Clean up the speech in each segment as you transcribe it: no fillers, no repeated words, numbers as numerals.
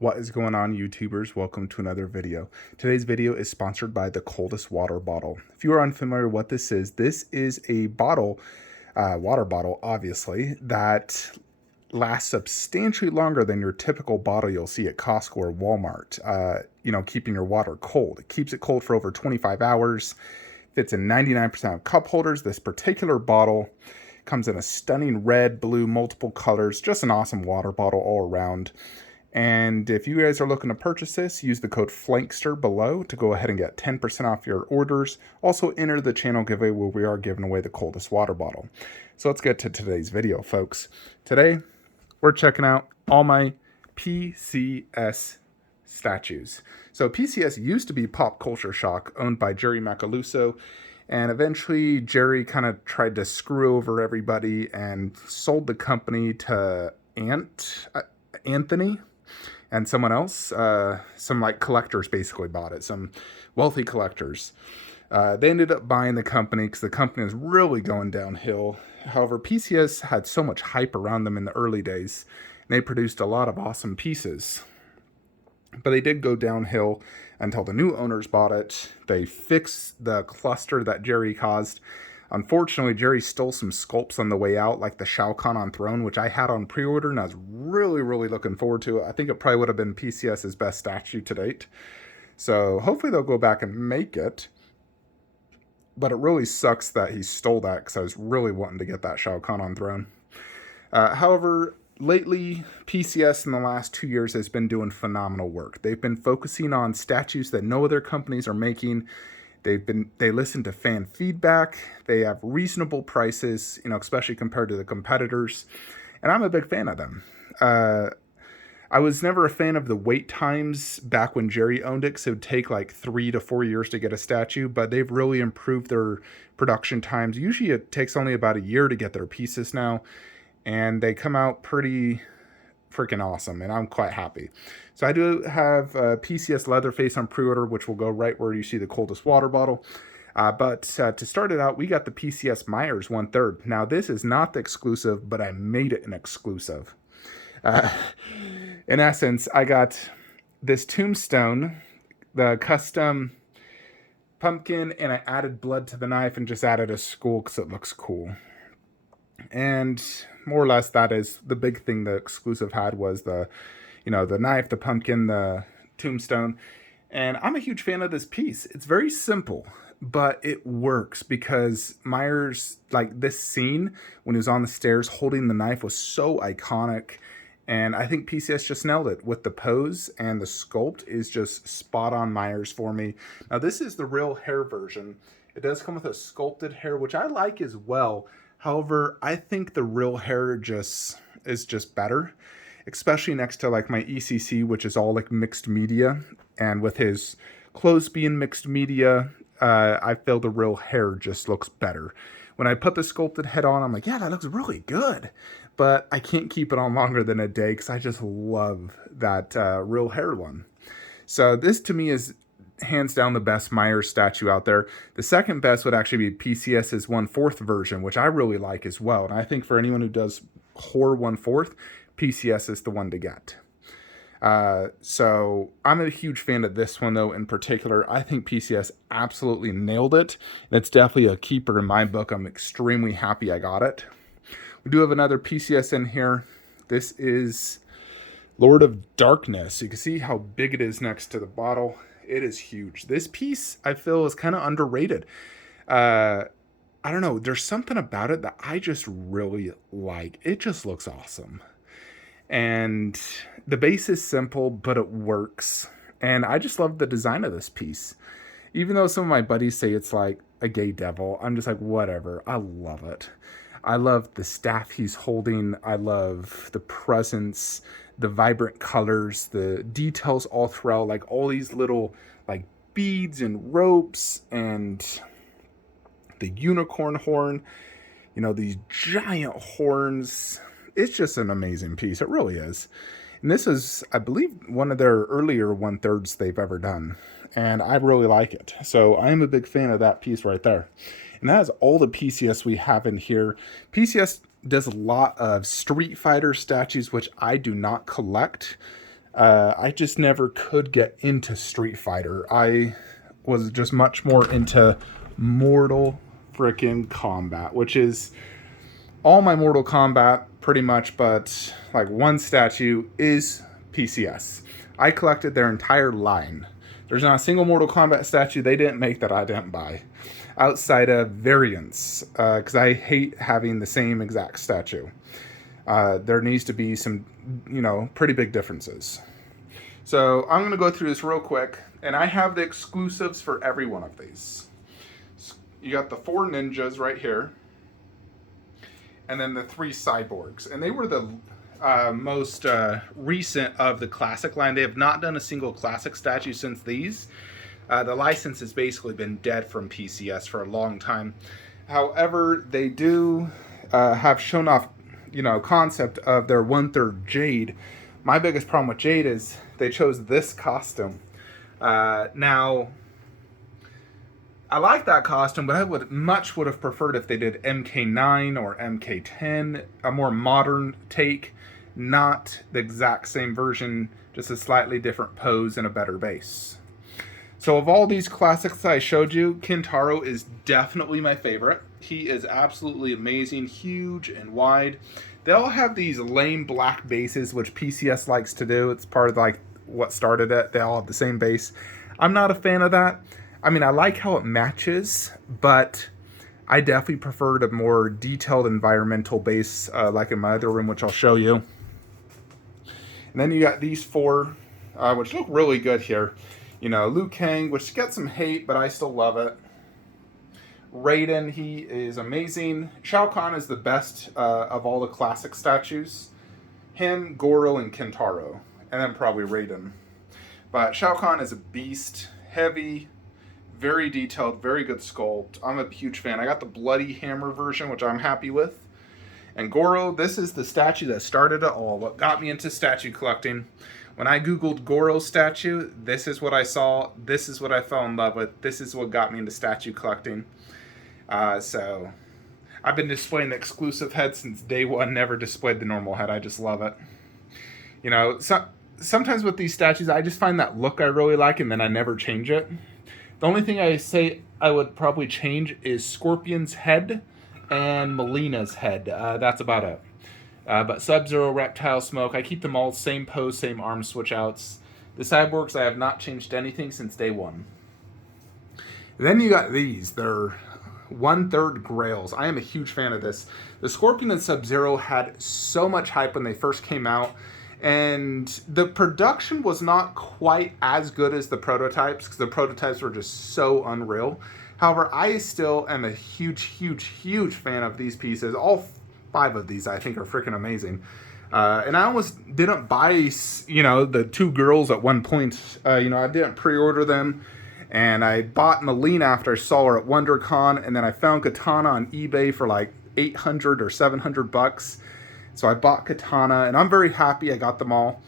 What is going on, YouTubers? Welcome to another video. Today's video is sponsored by the Coldest Water Bottle. If you are unfamiliar what this is a bottle, water bottle, obviously, that lasts substantially longer than your typical bottle you'll see at Costco or Walmart. Keeping your water cold. It keeps it cold for over 25 hours. Fits in 99% of cup holders. This particular bottle comes in a stunning red, blue, multiple colors. Just an awesome water bottle all around. And if you guys are looking to purchase this, use the code Flankster below to go ahead and get 10% off your orders. Also enter the channel giveaway where we are giving away the coldest water bottle. So let's get to today's video, folks. Today, we're checking out all my PCS statues. So PCS used to be Pop Culture Shock, owned by Jerry Macaluso. And eventually, Jerry kind of tried to screw over everybody and sold the company to Anthony and someone else. Some like collectors basically bought it, some wealthy collectors. They ended up buying the company because the company was really going downhill. However, PCS had so much hype around them in the early days, and they produced a lot of awesome pieces. But they did go downhill until the new owners bought it. They fixed the cluster that Jerry caused. Unfortunately, Jerry stole some sculpts on the way out, like the Shao Kahn on Throne, which I had on pre-order, and I was really looking forward to it. I think it probably would have been PCS's best statue to date. So hopefully they'll go back and make it. But it really sucks that he stole that, because I was really wanting to get that Shao Kahn on Throne. However, lately, PCS in the last 2 years has been doing phenomenal work. They've been focusing on statues that no other companies are making. They listen to fan feedback. They have reasonable prices, especially compared to the competitors. And I'm a big fan of them. I was never a fan of the wait times back when Jerry owned it, because it would take like 3 to 4 years to get a statue, but they've really improved their production times. Usually it takes only about a year to get their pieces now, and they come out pretty freaking awesome, and I'm quite happy. So I do have PCS Leatherface on pre-order, which will go right where you see the coldest water bottle. But to start it out, we got the PCS Myers 1/3. Now, this is not the exclusive, but I made it an exclusive. In essence, I got this tombstone, the custom pumpkin, and I added blood to the knife and just added a skull because it looks cool. And more or less, that is the big thing the exclusive had, was the knife, the pumpkin, the tombstone. And I'm a huge fan of this piece. It's very simple, but it works because Myers, like this scene when he was on the stairs holding the knife, was so iconic. And I think PCS just nailed it with the pose, and the sculpt is just spot on Myers for me. Now, this is the real hair version. It does come with a sculpted hair, which I like as well. However, I think the real hair is just better, especially next to like my ECC, which is all like mixed media. And with his clothes being mixed media, I feel the real hair just looks better. When I put the sculpted head on, I'm like, yeah, that looks really good. But I can't keep it on longer than a day because I just love that real hair one. So this to me is hands down the best Myers statue out there. The second best would actually be PCS's 1/4 version, which I really like as well. And I think for anyone who does horror 1/4, PCS is the one to get. So I'm a huge fan of this one, though, in particular. I think PCS absolutely nailed it. And it's definitely a keeper in my book. I'm extremely happy I got it. We do have another PCS in here. This is Lord of Darkness. You can see how big it is next to the bottle. It is huge. This piece, I feel, is kind of underrated. I don't know. There's something about it that I just really like. It just looks awesome. And the base is simple, but it works. And I just love the design of this piece. Even though some of my buddies say it's like a gay devil, I'm just like, whatever. I love it. I love the staff he's holding. I love the presence, the vibrant colors, the details all throughout, like all these little like beads and ropes, and the unicorn horn, these giant horns. It's just an amazing piece. It really is. And this is, I believe, one of their earlier 1/3s they've ever done. And I really like it. So I am a big fan of that piece right there. And that is all the PCS we have in here. PCS does a lot of Street Fighter statues, which I do not collect. I just never could get into Street Fighter. I was just much more into Mortal frickin' Kombat, which is all my Mortal Kombat pretty much, but like one statue is PCS. I collected their entire line. There's not a single Mortal Kombat statue they didn't make that I didn't buy, outside of variants, because I hate having the same exact statue. There needs to be some, pretty big differences. So I'm going to go through this real quick, and I have the exclusives for every one of these. You got the 4 ninjas right here, and then the 3 cyborgs. And they were the most recent of the classic line. They have not done a single classic statue since these. The license has basically been dead from PCS for a long time. However, they do have shown off, concept of their 1/3 Jade. My biggest problem with Jade is they chose this costume. Now, I like that costume, but I would have preferred if they did MK9 or MK10, a more modern take, not the exact same version, just a slightly different pose and a better base. So of all these classics I showed you, Kintaro is definitely my favorite. He is absolutely amazing, huge and wide. They all have these lame black bases, which PCS likes to do. It's part of like what started it. They all have the same base. I'm not a fan of that. I mean, I like how it matches, but I definitely preferred a more detailed environmental base, like in my other room, which I'll show you. And then you got these 4, which look really good here. Liu Kang, which gets some hate, but I still love it. Raiden, he is amazing. Shao Kahn is the best of all the classic statues. Him, Goro, and Kintaro. And then probably Raiden. But Shao Kahn is a beast. Heavy, very detailed, very good sculpt. I'm a huge fan. I got the Bloody Hammer version, which I'm happy with. And Goro, this is the statue that started it all. What got me into statue collecting. When I Googled Goro statue, this is what I saw. This is what I fell in love with. This is what got me into statue collecting. So I've been displaying the exclusive head since day one. Never displayed the normal head. I just love it. Sometimes with these statues, I just find that look I really like, and then I never change it. The only thing I say I would probably change is Scorpion's head and Melina's head. That's about it. But Sub-Zero, Reptile, Smoke, I keep them all same pose, same arm switch outs. The cyborgs, I have not changed anything since day one. And then you got these. They're 1/3 Grails. I am a huge fan of this. The Scorpion and Sub-Zero had so much hype when they first came out, and the production was not quite as good as the prototypes, because the prototypes were just so unreal. However, I still am a huge, huge, huge fan of these pieces. All 5 of these I think are freaking amazing. And I almost didn't buy, the 2 girls at one point. I didn't pre-order them. And I bought Melina after I saw her at WonderCon. And then I found Katana on eBay for like $800 or $700. So I bought Katana, and I'm very happy I got them all.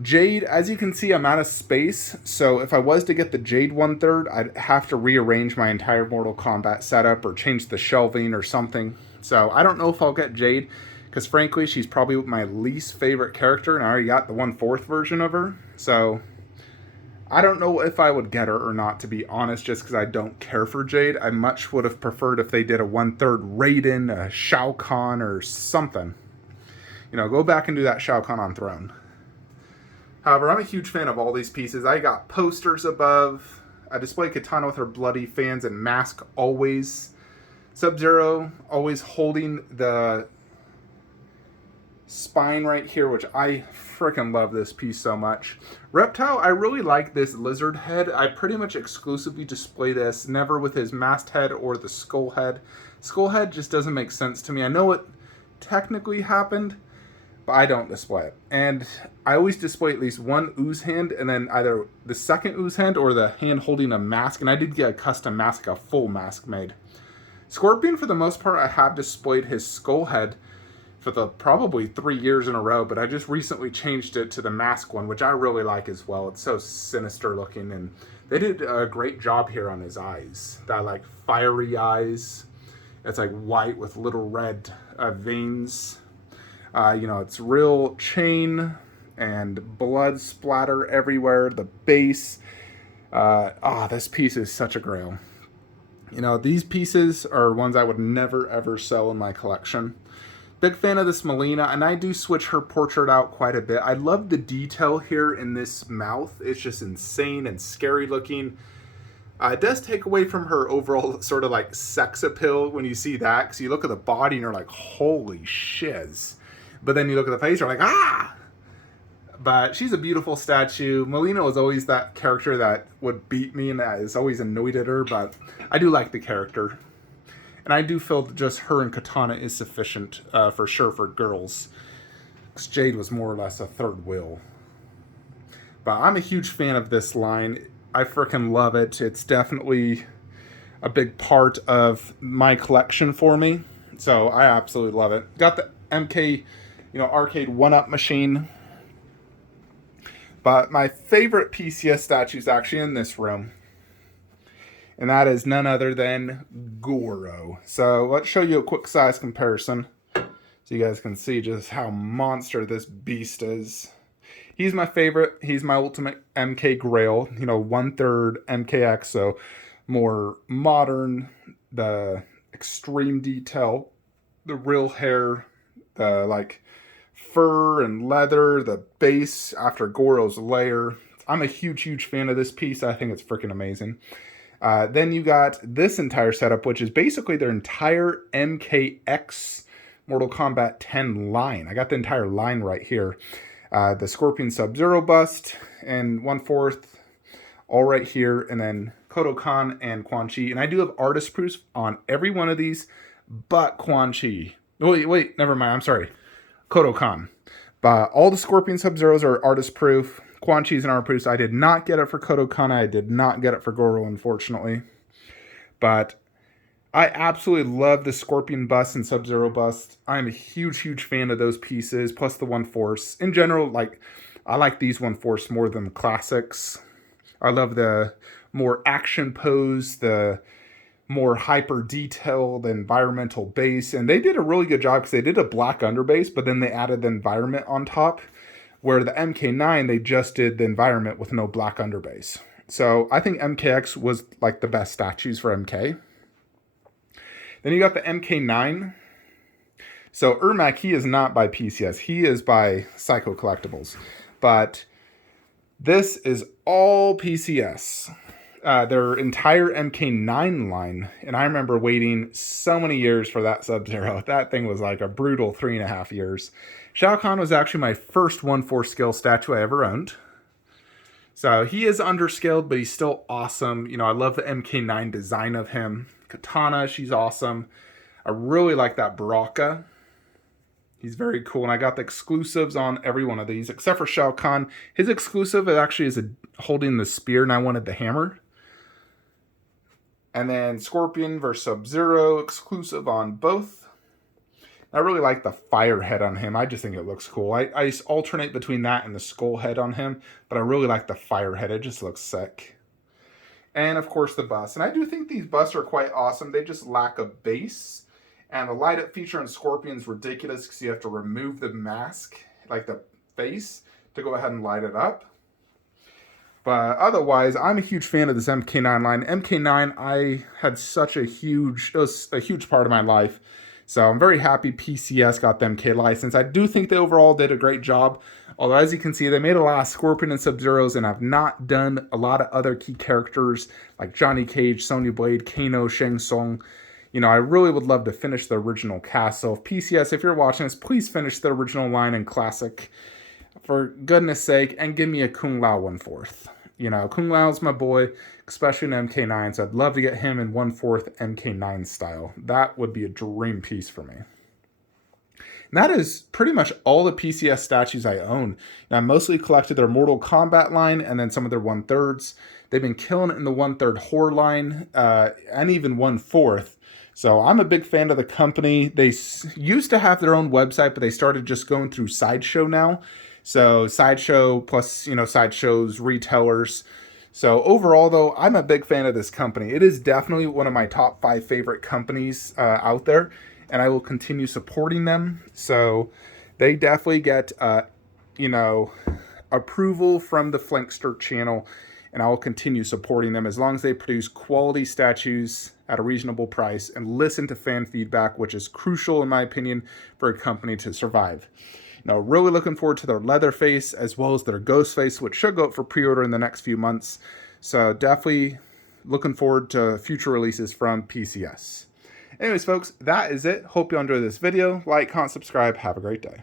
Jade, as you can see, I'm out of space. So if I was to get the Jade 1/3, I'd have to rearrange my entire Mortal Kombat setup or change the shelving or something. So I don't know if I'll get Jade, because frankly, she's probably my least favorite character, and I already got the 1/4 version of her. So I don't know if I would get her or not, to be honest, just because I don't care for Jade. I much would have preferred if they did a 1/3 Raiden, a Shao Kahn, or something. Go back and do that Shao Kahn on Throne. However, I'm a huge fan of all these pieces. I got posters above. I display Katana with her bloody fans and mask always. Sub-Zero always holding the spine right here, which I freaking love this piece so much. Reptile, I really like this lizard head. I pretty much exclusively display this, never with his mast head or the skull head. Skull head just doesn't make sense to me. I know it technically happened, but I don't display it. And I always display at least one ooze hand, and then either the second ooze hand or the hand holding a mask. And I did get a custom mask, a full mask made. Scorpion, for the most part, I have displayed his skull head for the probably 3 years in a row, but I just recently changed it to the mask one, which I really like as well. It's so sinister looking, and they did a great job here on his eyes. That like fiery eyes. It's like white with little red veins. It's real chain and blood splatter everywhere. The base. This piece is such a grail. You know, these pieces are ones I would never ever sell in my collection. Big fan of this Melina, and I do switch her portrait out quite a bit. I love the detail here in this mouth. It's just insane and scary looking. It does take away from her overall sort of like sex appeal when you see that, because you look at the body and you're like, holy shiz. But then you look at the face, you're like, ah! But she's a beautiful statue. Melina was always that character that would beat me, and I was always annoyed at her, but I do like the character. And I do feel that just her and Katana is sufficient for sure for girls. Because Jade was more or less a third wheel. But I'm a huge fan of this line. I freaking love it. It's definitely a big part of my collection for me. So I absolutely love it. Got the MK, arcade 1-up machine. But my favorite PCS statue is actually in this room. And that is none other than Goro. So let's show you a quick size comparison, so you guys can see just how monster this beast is. He's my favorite. He's my ultimate MK Grail. 1/3 MKX, so more modern, the extreme detail, the real hair, the fur and leather, the base after Goro's layer. I'm a huge fan of this piece. I think it's freaking amazing. Then you got this entire setup, which is basically their entire MKX Mortal Kombat 10 line. I got the entire line right here. The Scorpion Sub-Zero bust and 1/4 all right here, and then Kodokan and Quan Chi. And I do have artist proofs on every one of these but Quan Chi. Wait, never mind. I'm sorry. Kodokan. But all the Scorpion Sub-Zeros are artist proof. Quan Chi's an art proof. I did not get it for Kodokan. I did not get it for Goro, unfortunately. But I absolutely love the Scorpion bust and Sub-Zero bust. I'm a huge fan of those pieces, plus the 1/4. In general, I like these 1/4 more than the classics. I love the more action pose, the more hyper detailed environmental base, and they did a really good job because they did a black underbase, but then they added the environment on top, where the MK9 they just did the environment with no black underbase. So I think MKX was the best statues for MK. Then you got the MK9. So Ermac, he is not by PCS, he is by Psycho Collectibles, but this is all PCS. Their entire MK9 line, and I remember waiting so many years for that Sub-Zero. That thing was like a brutal 3.5 years. Shao Kahn was actually my first 1/4 scale statue I ever owned. So he is underscaled, but he's still awesome. I love the MK9 design of him. Katana, she's awesome. I really like that Baraka. He's very cool, and I got the exclusives on every one of these, except for Shao Kahn. His exclusive actually is holding the spear, and I wanted the hammer. And then Scorpion versus Sub-Zero, exclusive on both. I really like the fire head on him. I just think it looks cool. I alternate between that and the skull head on him, but I really like the fire head. It just looks sick. And, of course, the bust. And I do think these busts are quite awesome. They just lack a base. And the light-up feature on Scorpion is ridiculous because you have to remove the mask, the face, to go ahead and light it up. But otherwise, I'm a huge fan of this MK9 line. MK9, I had it was a huge part of my life. So I'm very happy PCS got the MK license. I do think they overall did a great job. Although, as you can see, they made a lot of Scorpion and Sub-Zeros, and I've not done a lot of other key characters like Johnny Cage, Sonya Blade, Kano, Shang Tsung. I really would love to finish the original cast. So if PCS, if you're watching this, please finish the original line in Classic. For goodness sake, and give me a Kung Lao 1/4. Kung Lao's my boy, especially in MK9, so I'd love to get him in 1/4 MK9 style. That would be a dream piece for me. And that is pretty much all the PCS statues I own. I mostly collected their Mortal Kombat line and then some of their 1/3s. They've been killing it in the 1/3 horror line and even 1/4. So I'm a big fan of the company. They used to have their own website, but they started just going through Sideshow now. So Sideshow plus, Sideshow's retailers. So overall, though, I'm a big fan of this company. It is definitely one of my top 5 favorite companies out there, and I will continue supporting them. So they definitely get you know, approval from the Flankster channel, and I will continue supporting them as long as they produce quality statues at a reasonable price and listen to fan feedback, which is crucial in my opinion for a company to survive. Really looking forward to their Leatherface as well as their Ghostface, which should go up for pre-order in the next few months. So definitely looking forward to future releases from PCS. Anyways, folks, that is it. Hope you enjoyed this video. Like, comment, subscribe. Have a great day.